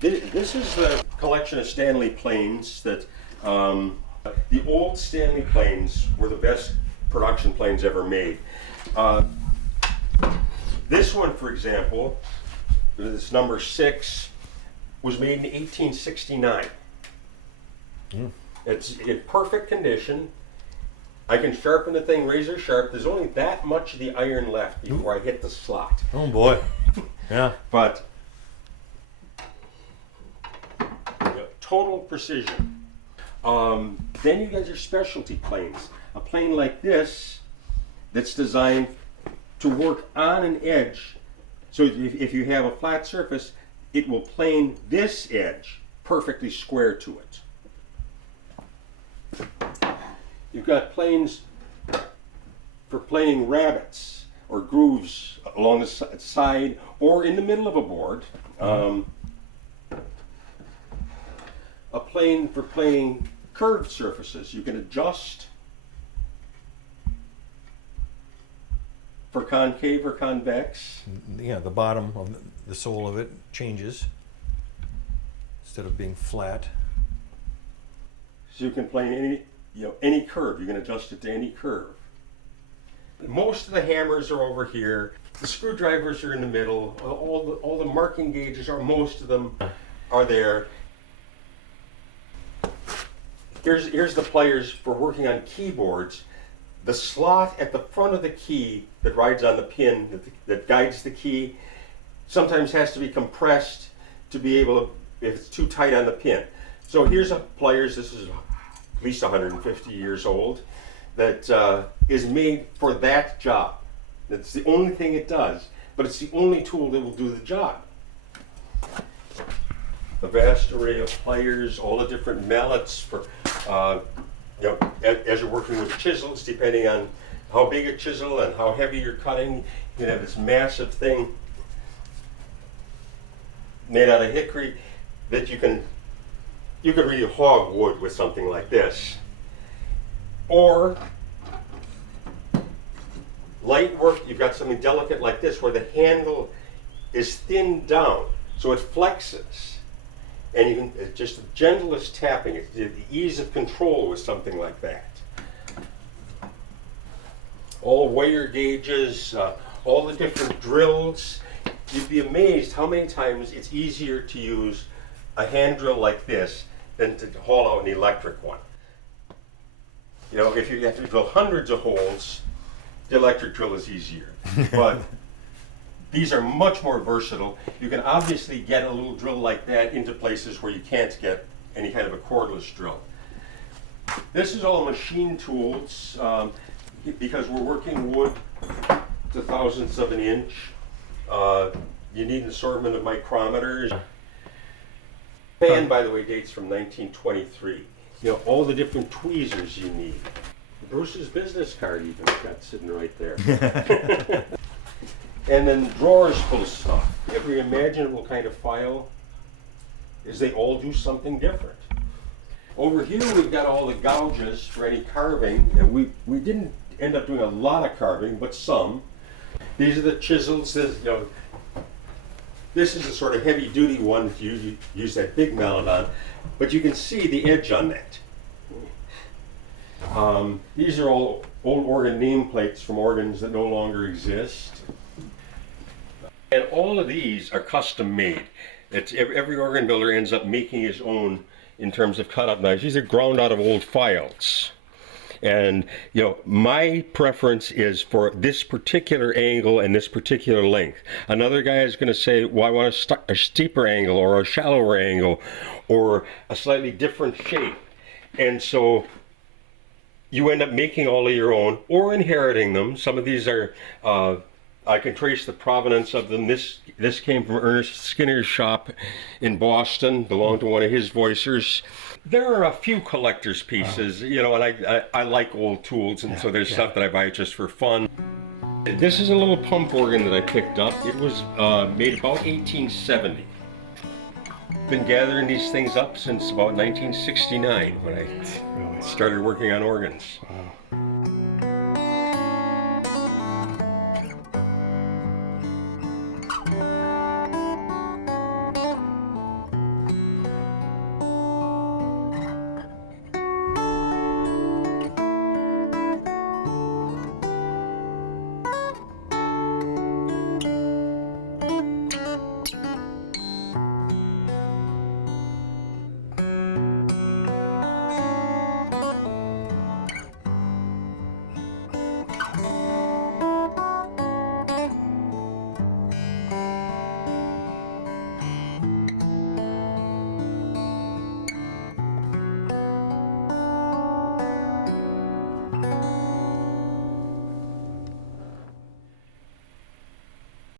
This is the collection of Stanley Planes that the old Stanley Planes were the best production planes ever made. This one, for example, this number 6, was made in 1869. It's in perfect condition. I can sharpen the thing razor sharp. There's only that much of the iron left before I hit the slot. Oh boy. Yeah. But total precision. Then you got your specialty planes. A plane like this that's designed to work on an edge. So if you have a flat surface, it will plane this edge perfectly square to it. You've got planes for planing rabbets or grooves along the side or in the middle of a board. A plane for planing curved surfaces. You can adjust for concave or convex. Yeah, the bottom of the sole of it changes instead of being flat. So you can plane any curve. You can adjust it to any curve. Most of the hammers are over here. The screwdrivers are in the middle. All the marking gauges are, most of them are there. Here's the pliers for working on keyboards. The slot at the front of the key that rides on the pin that guides the key sometimes has to be compressed to be able to, if it's too tight on the pin. So here's a pliers. This is at least 150 years old, that is made for that job. That's the only thing it does, but it's the only tool that will do the job. A vast array of pliers, all the different mallets for, as you're working with chisels, depending on how big a chisel and how heavy you're cutting, you can have this massive thing made out of hickory that you can really hog wood with something like this. Or light work, you've got something delicate like this where the handle is thinned down so it flexes. And you can, it's just the gentlest tapping, it's the ease of control with something like that. All wire gauges, all the different drills. You'd be amazed how many times it's easier to use a hand drill like this than to haul out an electric one. You know, if you have to drill hundreds of holes, the electric drill is easier. But these are much more versatile. You can obviously get a little drill like that into places where you can't get any kind of a cordless drill. This is all machine tools because we're working wood to thousandths of an inch. You need an assortment of micrometers. Fan, by the way, dates from 1923. You know, all the different tweezers you need. Bruce's business card even got sitting right there. And then drawers full of stuff. Every imaginable kind of file, is they all do something different. Over here we've got all the gouges for any carving, and we didn't end up doing a lot of carving, but some. These are the chisels. This is a sort of heavy duty one to use that big mallet on, but you can see the edge on that. These are all old organ nameplates from organs that no longer exist. And all of these are custom made. Every organ builder ends up making his own in terms of cut-up knives. These are ground out of old files. And my preference is for this particular angle and this particular length. Another guy is going to say, well, I want a steeper angle or a shallower angle or a slightly different shape. And so you end up making all of your own or inheriting them. Some of these are, I can trace the provenance of them. This came from Ernest Skinner's shop in Boston, belonged to one of his voicers. There are a few collector's pieces, and I like old tools, and so there's stuff that I buy just for fun. This is a little pump organ that I picked up. It was made about 1870. Been gathering these things up since about 1969 when I started working on organs. Wow.